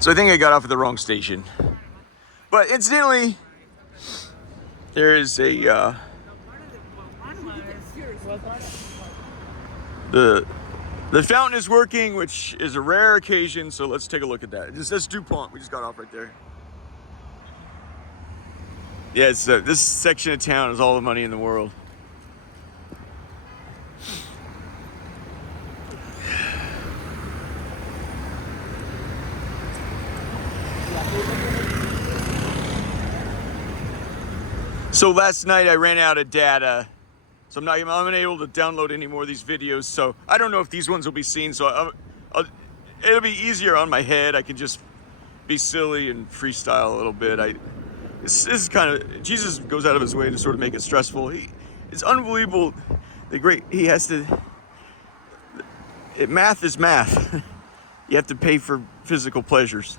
So I think I got off at the wrong station. But incidentally, there is a the fountain is working, which is a rare occasion. So let's take a look at that. That's DuPont. We just got off right there. Yeah, this section of town is all the money in the world. So last night I ran out of data, so I'm unable to download any more of these videos. So I don't know if these ones will be seen. So it'll be easier on my head. I can just be silly and freestyle a little bit. This is kind of, Jesus goes out of his way to sort of make it stressful. It's unbelievable. Math is math. You have to pay for physical pleasures.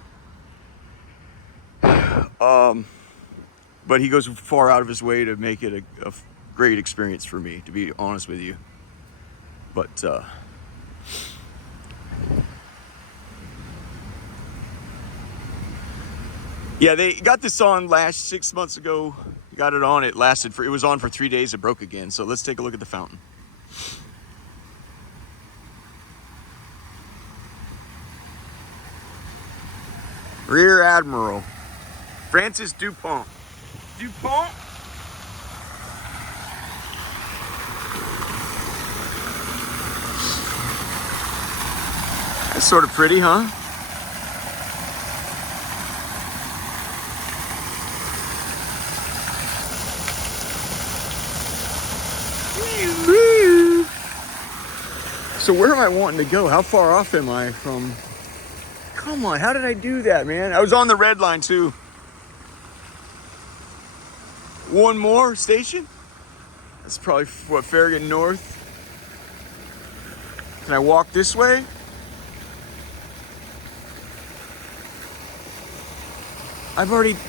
But he goes far out of his way to make it a great experience for me, to be honest with you. But yeah, they got this on 6 months ago. Got it on. It was on for 3 days. It broke again. So let's take a look at the fountain. Rear Admiral Francis DuPont. DuPont? That's sort of pretty, huh? So where am I wanting to go? How far off am I from... Come on, how did I do that, man? I was on the red line too. One more station? That's probably what, Farragut North? Can I walk this way?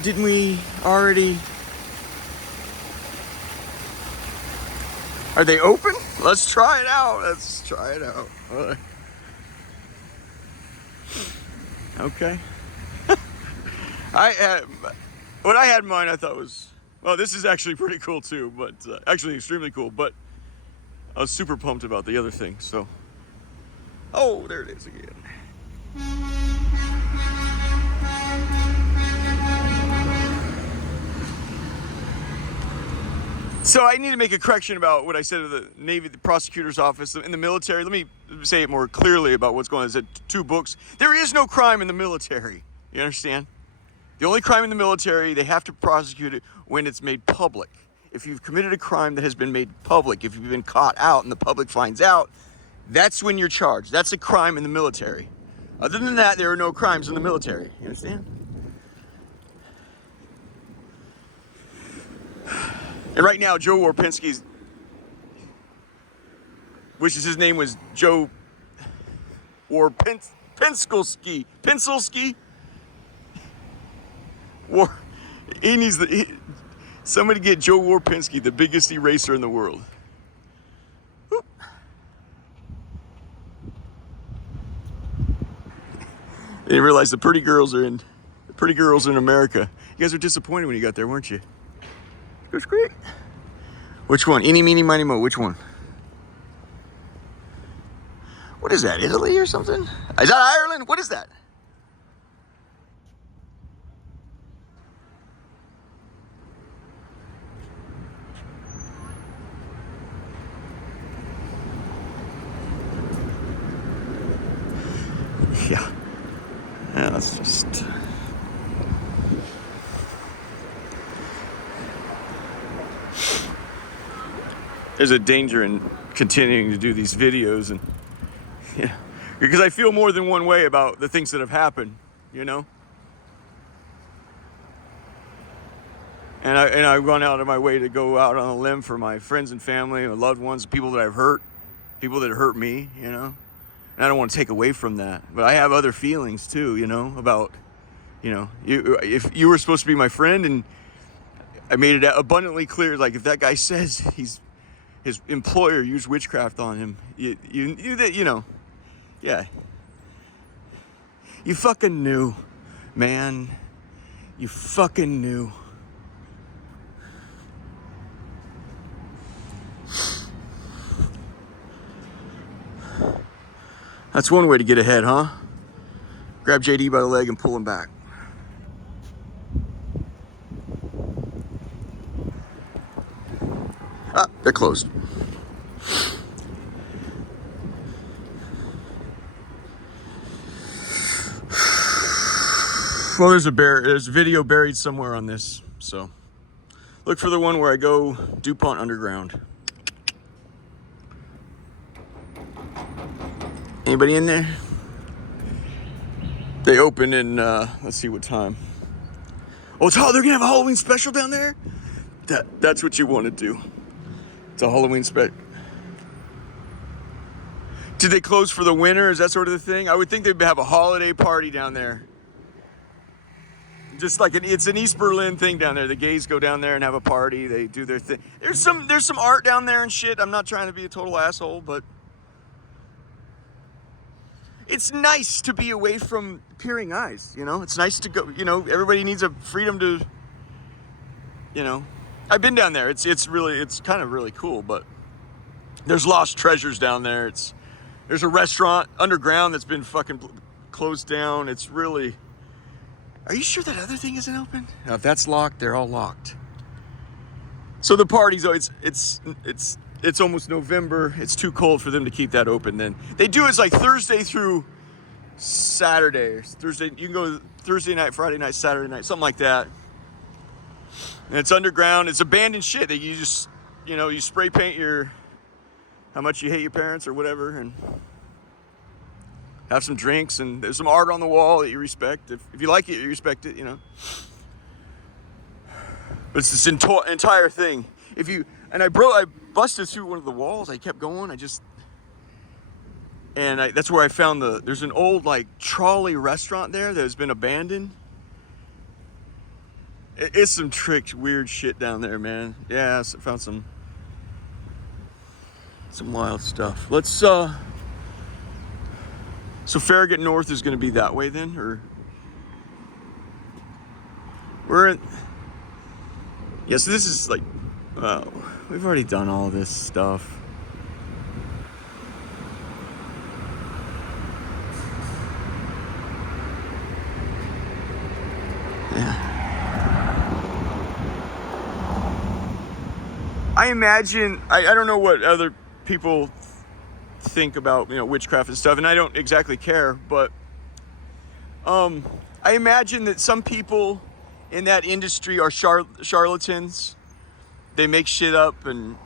Didn't we already? Are they open? Let's try it out. Okay. What I had in mind, I thought was, well, this is actually pretty cool too, but actually extremely cool, but I was super pumped about the other thing, so. Oh, there it is again. So I need to make a correction about what I said to the Navy, the prosecutor's office, in the military. Let me say it more clearly about what's going on. I said 2 books. There is no crime in the military. You understand? The only crime in the military, they have to prosecute it when it's made public. If you've committed a crime that has been made public, if you've been caught out and the public finds out, that's when you're charged. That's a crime in the military. Other than that, there are no crimes in the military. You understand? And right now, Joe Warpinski's, his name was Joe Warpinski. Somebody get Joe Warpinski, the biggest eraser in the world. Whoop. They realized the pretty girls are in America. You guys were disappointed when you got there, weren't you? It was great. Which one? Eeny, meeny, miny, mo. Which one? What is that? Italy or something? Is that Ireland? What is that? Yeah. Yeah, that's just... There's a danger in continuing to do these videos, and yeah, because I feel more than one way about the things that have happened, you know. And I've gone out of my way to go out on a limb for my friends and family, my loved ones, people that I've hurt, people that hurt me, you know. And I don't want to take away from that, but I have other feelings too, you know, about, you know, if you were supposed to be my friend, and I made it abundantly clear, like, if that guy says his employer used witchcraft on him, you know, yeah, you fucking knew. Man, you fucking knew. That's one way to get ahead, huh? Grab JD by the leg and pull him back. Ah, they're closed. Well, there's a video buried somewhere on this, so look for the one where I go DuPont Underground. Anybody in there? They open in, let's see what time. Oh, they're gonna have a Halloween special down there? That's what you want to do. It's a Halloween special. Did they close for the winter? Is that sort of the thing? I would think they'd have a holiday party down there. Just like it's an East Berlin thing down there. The gays go down there and have a party. They do their thing. There's some art down there and shit. I'm not trying to be a total asshole, but it's nice to be away from peering eyes, you know? It's nice to go, you know, everybody needs a freedom to, you know. I've been down there. It's kind of really cool, but there's lost treasures down there. There's a restaurant underground that's been fucking closed down. It's really... Are you sure that other thing isn't open? Now, if that's locked, they're all locked. So the parties, it's almost November. It's too cold for them to keep that open. Then they do it's like Thursday through Saturday. Thursday, you can go Thursday night, Friday night, Saturday night, something like that. And it's underground. It's abandoned shit that you just, you know, you spray paint how much you hate your parents or whatever, and have some drinks, and there's some art on the wall that you respect. If you like it, you respect it, you know. But it's this entire thing. I busted through one of the walls. I kept going. That's where I found there's an old like trolley restaurant there that has been abandoned. It's some tricked weird shit down there, man. Yeah, I found some wild stuff. Let's so Farragut North is going to be that way then, or so this is like, we've already done all this stuff. Yeah. I imagine, I don't know what other people think about, you know, witchcraft and stuff, and I don't exactly care, but I imagine that some people in that industry are charlatans. They make shit up and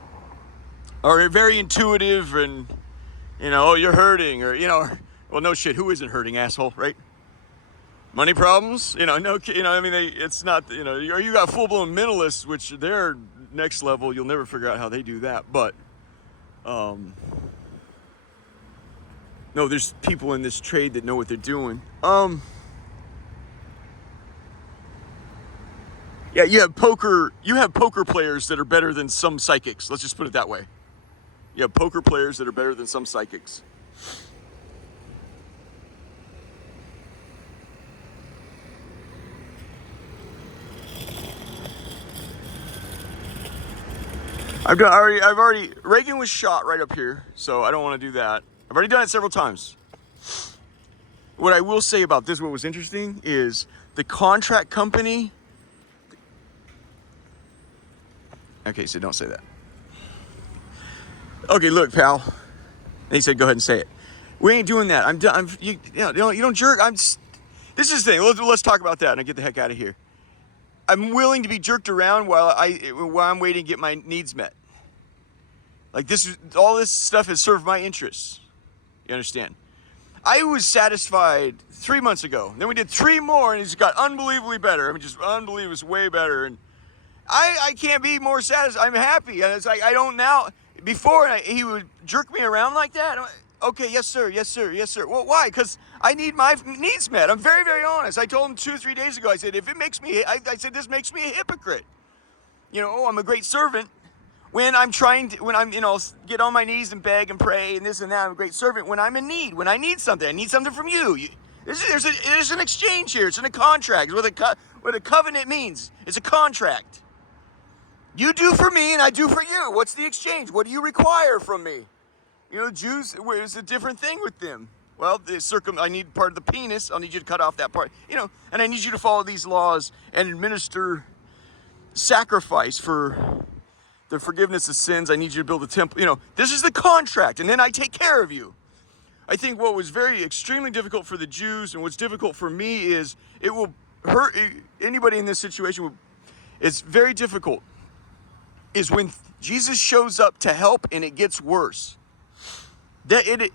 are very intuitive, and you know, oh, you're hurting, or you know, well, no shit, who isn't hurting, asshole, right? Money problems, you know, no, you know, I mean, it's not, you know, or you got full-blown mentalists, which they're next level. You'll never figure out how they do that, but no, there's people in this trade that know what they're doing. Yeah, you have poker players that are better than some psychics. Let's just put it that way. You have poker players that are better than some psychics. Reagan was shot right up here, so I don't want to do that. I've already done it several times. What I will say about this, what was interesting, is the contract company. Okay, so don't say that. Okay, look, pal. And he said, go ahead and say it. We ain't doing that. I'm done. You don't jerk. This is the thing. Let's talk about that and I get the heck out of here. I'm willing to be jerked around while I'm waiting to get my needs met. Like all this stuff has served my interests. You understand? I was satisfied 3 months ago. Then we did 3 more, and it's got unbelievably better. I mean, just unbelievably, it's way better. And I can't be more satisfied. I'm happy. And it's like I don't now. Before he would jerk me around like that. Okay, yes sir, yes sir, yes sir. Well, why? Because I need my needs met. I'm very, very honest. I told him 2 or 3 days ago. I said, if it makes me, I said this makes me a hypocrite. You know, oh, I'm a great servant. When I'm you know, get on my knees and beg and pray and this and that, I'm a great servant. When I'm in need, when I need something from you. There's an exchange here. It's in a contract. What a covenant means. It's a contract. You do for me and I do for you. What's the exchange? What do you require from me? You know, Jews, it's a different thing with them. Well, I need part of the penis. I'll need you to cut off that part. You know, and I need you to follow these laws and administer sacrifice for the forgiveness of sins. I need you to build a temple. You know, this is the contract, and then I take care of you. I think what was extremely difficult for the Jews and what's difficult for me is it will hurt anybody in this situation. It's very difficult is when Jesus shows up to help and it gets worse. And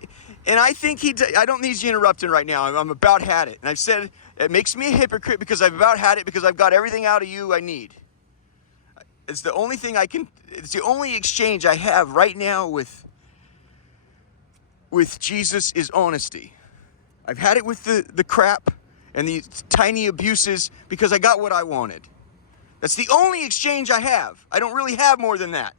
I think I don't need you interrupting right now. I'm about had it. And I've said it makes me a hypocrite because I've about had it because I've got everything out of you I need. It's the only thing it's the only exchange I have right now with Jesus is honesty. I've had it with the crap and the tiny abuses because I got what I wanted. That's the only exchange I have. I don't really have more than that.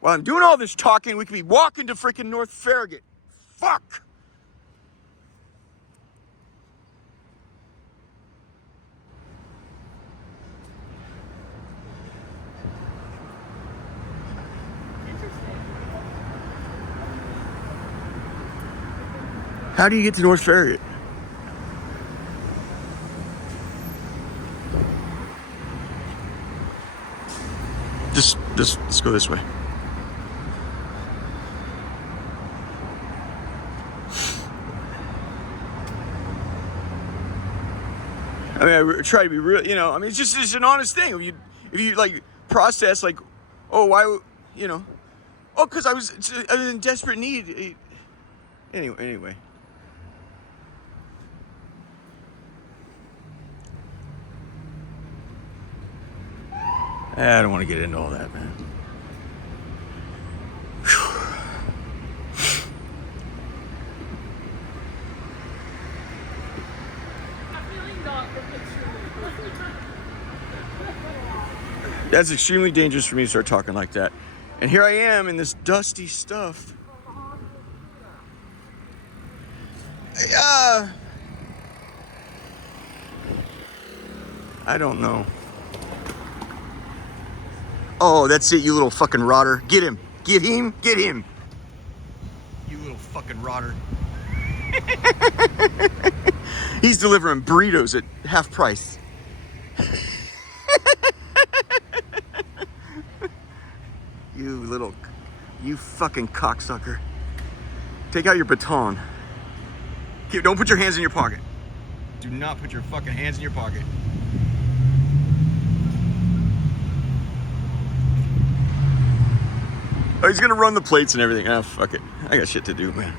While I'm doing all this talking, we could be walking to freaking North Farragut. Fuck! How do you get to North Farragut? Let's go this way. I mean, I try to be real, you know. I mean, it's just an honest thing. If you like process, like, oh, why, you know, oh, because I was in desperate need. Anyway. I don't want to get into all that, man. That's extremely dangerous for me to start talking like that. And here I am in this dusty stuff. I don't know. Oh, that's it, you little fucking rotter. Get him. Get him. Get him. You little fucking rotter. He's delivering burritos at half price. You fucking cocksucker. Take out your baton. Don't put your hands in your pocket. Do not put your fucking hands in your pocket. Oh, he's gonna run the plates and everything. Ah, fuck it. I got shit to do, man.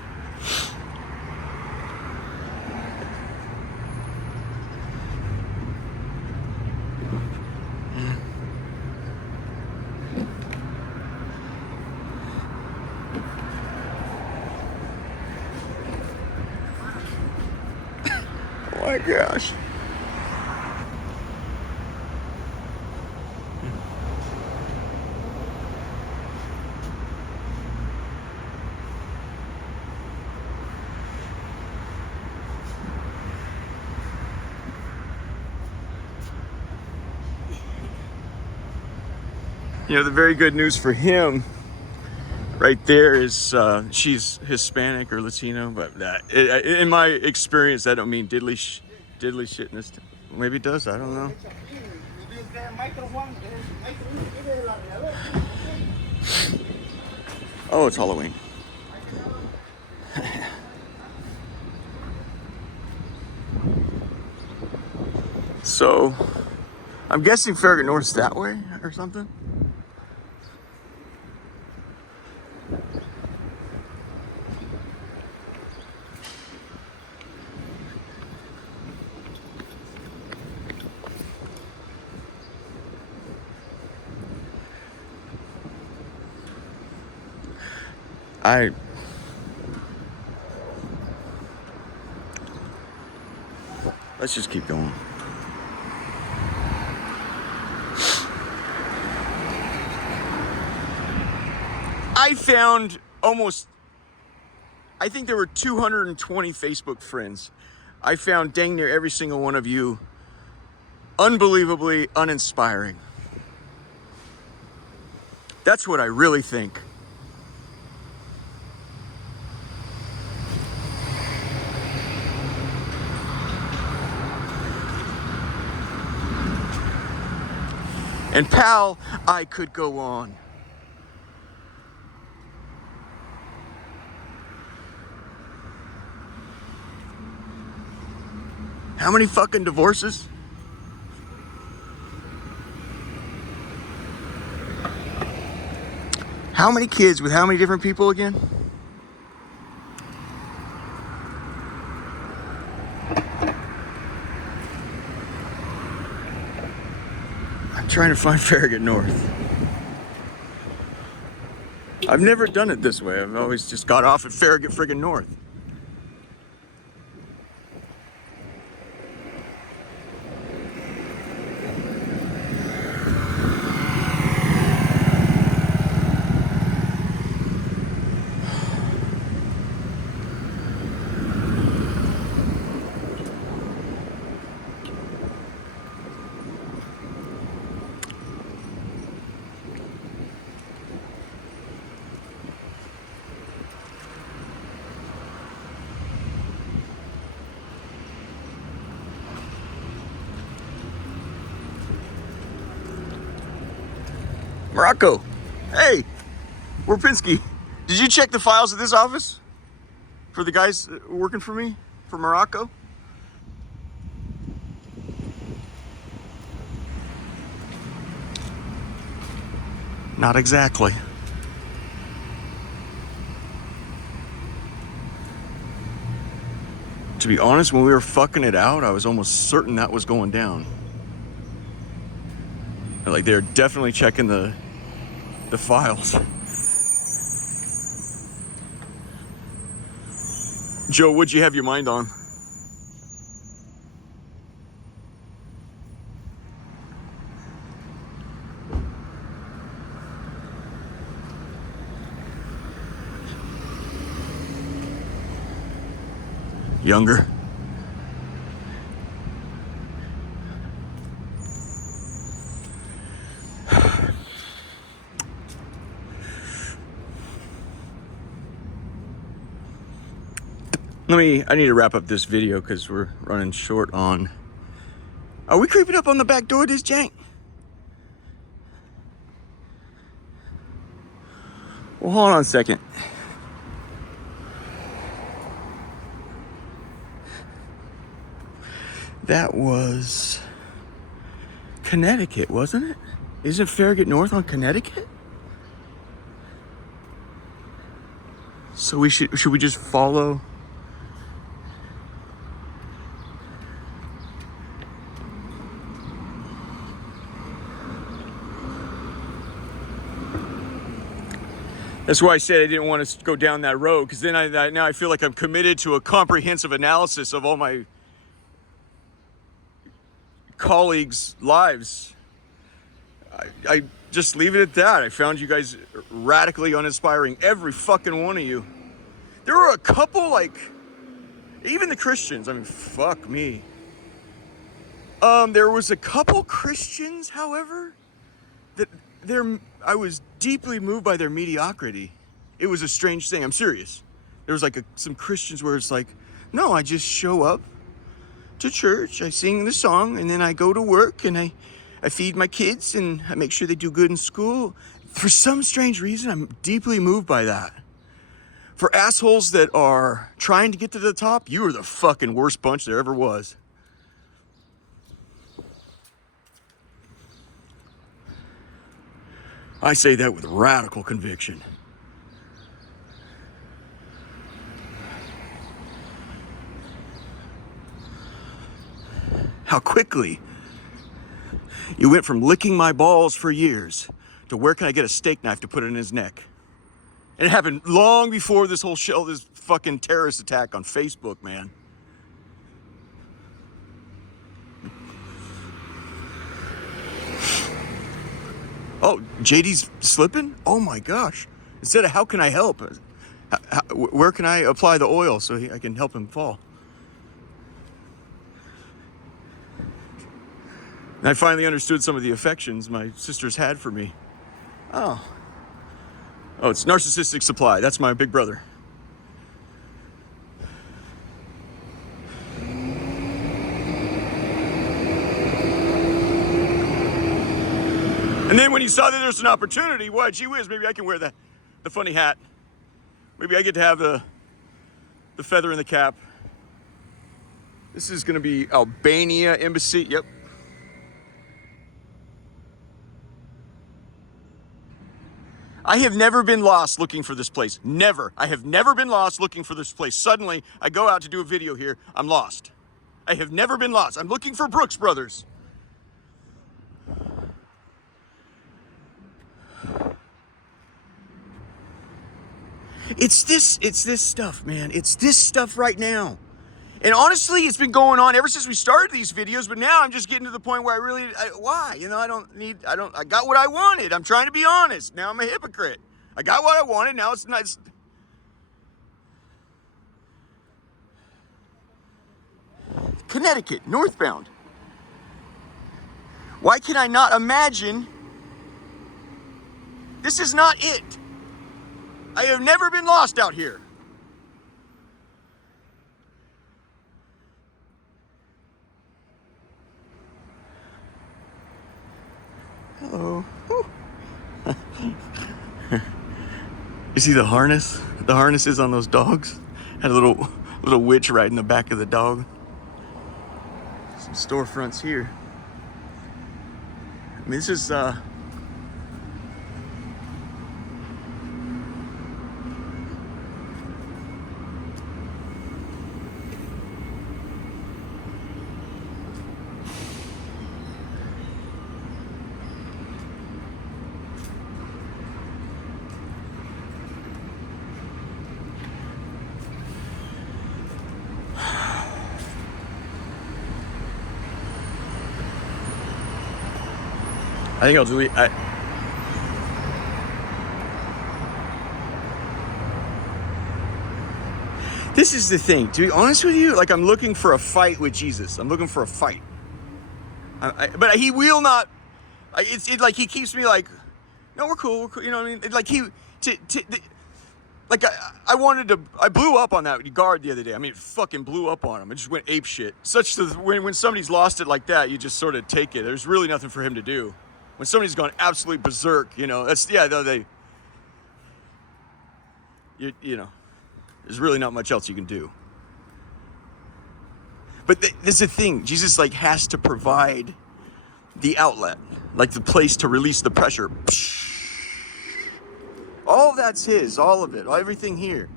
Oh my gosh. You know, the very good news for him right there is she's Hispanic or Latino, but in my experience, I don't mean diddly shit in this. Maybe it does. I don't know. Oh, it's Halloween. So, I'm guessing Farragut North's that way or something. Let's just keep going. I think there were 220 Facebook friends. I found dang near every single one of you unbelievably uninspiring. That's what I really think. And pal, I could go on. How many fucking divorces? How many kids with how many different people again? I'm trying to find Farragut North. I've never done it this way. I've always just got off at Farragut friggin' North. Morocco. Hey, Warpinski. Did you check the files at this office? For the guys working for me? For Morocco? Not exactly. To be honest, when we were fucking it out, I was almost certain that was going down. Like, they're definitely checking the files. Joe, what'd you have your mind on? Younger. I need to wrap up this video because we're running short on. Are we creeping up on the back door of this jank? Well, hold on a second. That was Connecticut, wasn't it? Isn't Farragut North on Connecticut? So should we just follow? That's why I said I didn't want to go down that road, because then now I feel like I'm committed to a comprehensive analysis of all my colleagues' lives. I just leave it at that. I found you guys radically uninspiring, every fucking one of you. There were a couple, like, even the Christians, I mean, fuck me. There was a couple Christians, however, that I was deeply moved by their mediocrity. It was a strange thing. I'm serious. There was like some Christians where it's like, no, I just show up to church, I sing the song, and then I go to work and I feed my kids and I make sure they do good in school. For some strange reason, I'm deeply moved by that. For assholes that are trying to get to the top, you are the fucking worst bunch there ever was. I say that with radical conviction. How quickly you went from licking my balls for years to where can I get a steak knife to put in his neck? And it happened long before this fucking terrorist attack on Facebook, man. Oh, JD's slipping? Oh my gosh. Instead of how can I help? Where can I apply the oil so I can help him fall? And I finally understood some of the affections my sisters had for me. Oh, it's Narcissistic Supply. That's my big brother. And then when he saw that there's an opportunity, why, gee whiz, maybe I can wear the funny hat. Maybe I get to have the feather in the cap. This is going to be Albania Embassy. Yep. I have never been lost looking for this place. Never. I have never been lost looking for this place. Suddenly, I go out to do a video here. I'm lost. I have never been lost. I'm looking for Brooks Brothers. It's this stuff, man. It's this stuff right now. And honestly, it's been going on ever since we started these videos, but now I'm just getting to the point where why? You know, I got what I wanted. I'm trying to be honest. Now I'm a hypocrite. I got what I wanted. Now it's not. Connecticut, northbound. Why can I not imagine? This is not it. I have never been lost out here. Hello. You see the harness? The harness is on those dogs. Had a little witch riding the back of the dog. Some storefronts here. I mean, this is I think I'll delete. This is the thing. To be honest with you, like, I'm looking for a fight with Jesus. I'm looking for a fight. But he will not. It's like he keeps me like, no, we're cool. We're cool. You know what I mean? Like I blew up on that guard the other day. I mean, it fucking blew up on him. It just went ape shit. Such that when somebody's lost it like that, you just sort of take it. There's really nothing for him to do. When somebody's gone absolutely berserk, you know, you know, there's really not much else you can do. But there's the thing. Jesus, like, has to provide the outlet, like the place to release the pressure. All that's his, all of it, everything here.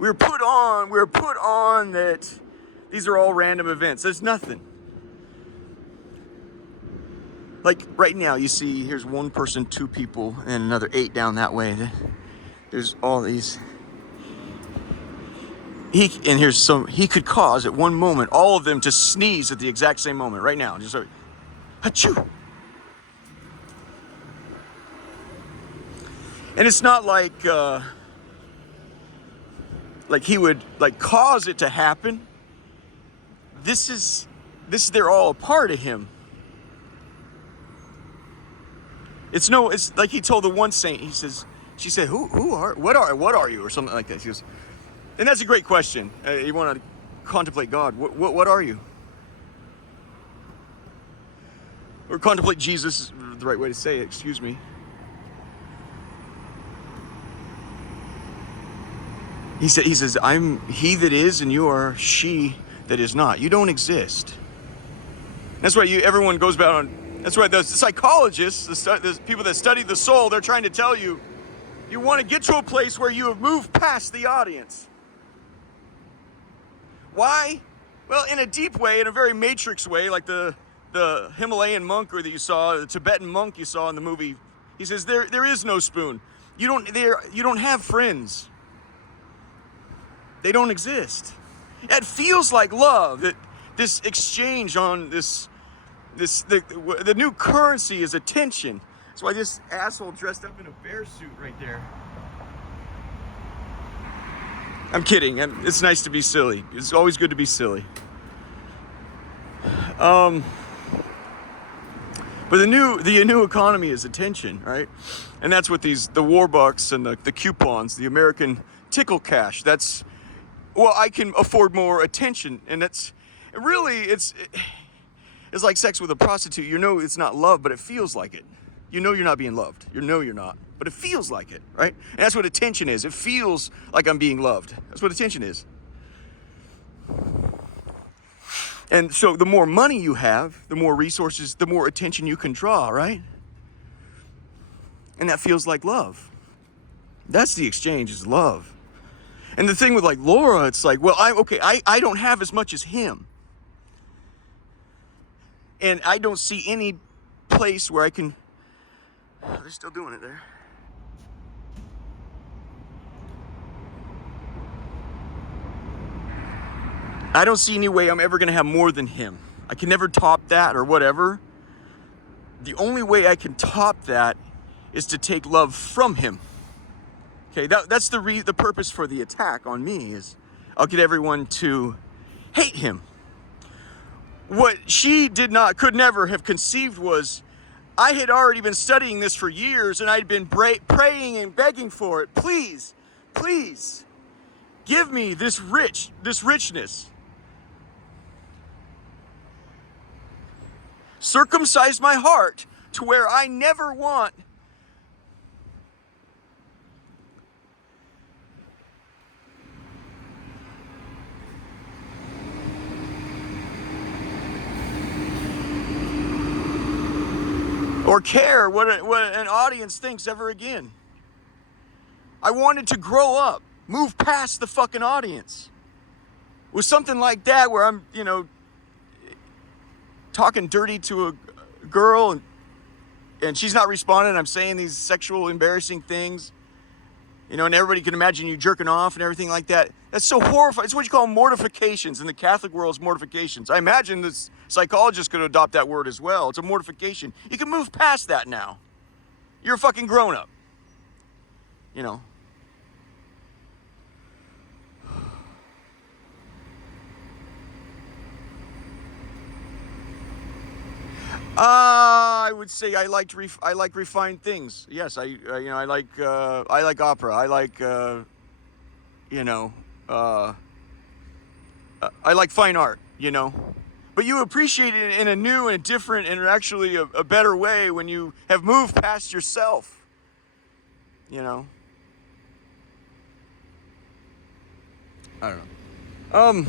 We were put on that these are all random events. There's nothing. Like right now, you see, here's one person, two people, and another 8 down that way. There's all these. He could cause at one moment all of them to sneeze at the exact same moment right now. Just like, achoo. And it's not like he would like cause it to happen. They're all a part of him. It's like he told the one saint, she said, what are you? Or something like that. She goes, and that's a great question. You want to contemplate God. What are you? Or contemplate Jesus is the right way to say it, excuse me. He says, I'm he that is and you are she that is not. You don't exist. That's why everyone goes about on. That's why the psychologists, the people that study the soul, they're trying to tell you, you want to get to a place where you have moved past the audience. Why? Well, in a deep way, in a very Matrix way, like the Himalayan monk that you saw, the Tibetan monk you saw in the movie. He says there is no spoon. You don't have friends. They don't exist. It feels like love. That this exchange on the new currency is attention. That's why this asshole dressed up in a bear suit right there. I'm kidding. It's nice to be silly. It's always good to be silly. But the new economy is attention, right? And that's what the Warbucks and the coupons, the American tickle cash. That's, well, I can afford more attention, and it's like sex with a prostitute. You know it's not love, but it feels like it. You know you're not being loved. You know you're not, but it feels like it, right? And that's what attention is. It feels like I'm being loved. That's what attention is. And so the more money you have, the more resources, the more attention you can draw, right? And that feels like love. That's the exchange, is love. And the thing with like Laura, it's like, well, I don't have as much as him. And I don't see any place where I can, oh, they're still doing it there. I don't see any way I'm ever going to have more than him. I can never top that or whatever. The only way I can top that is to take love from him. Okay, that's the purpose for the attack on me, is I'll get everyone to hate him. What she could never have conceived was, I had already been studying this for years, and I'd been praying and begging for it. Please, please, give me this richness. Circumcise my heart to where I never want or care what an audience thinks ever again. I wanted to grow up, move past the fucking audience. With something like that where I'm, talking dirty to a girl and she's not responding. I'm saying these sexual, embarrassing things, and everybody can imagine you jerking off and everything like that. That's so horrifying. It's what you call mortifications in the Catholic world. Is mortifications. I imagine this psychologist could adopt that word as well. It's a mortification. You can move past that now. You're a fucking grown up. I would say I like refined things. Yes, I like opera. I like I like fine art. But you appreciate it in a new and different and actually a better way when you have moved past yourself. I don't know.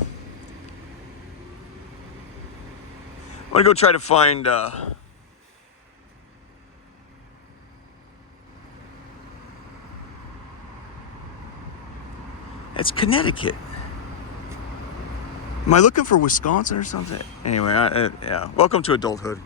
I'm gonna go try to find it's Connecticut. Am I looking for Wisconsin or something? Anyway, yeah. Welcome to adulthood.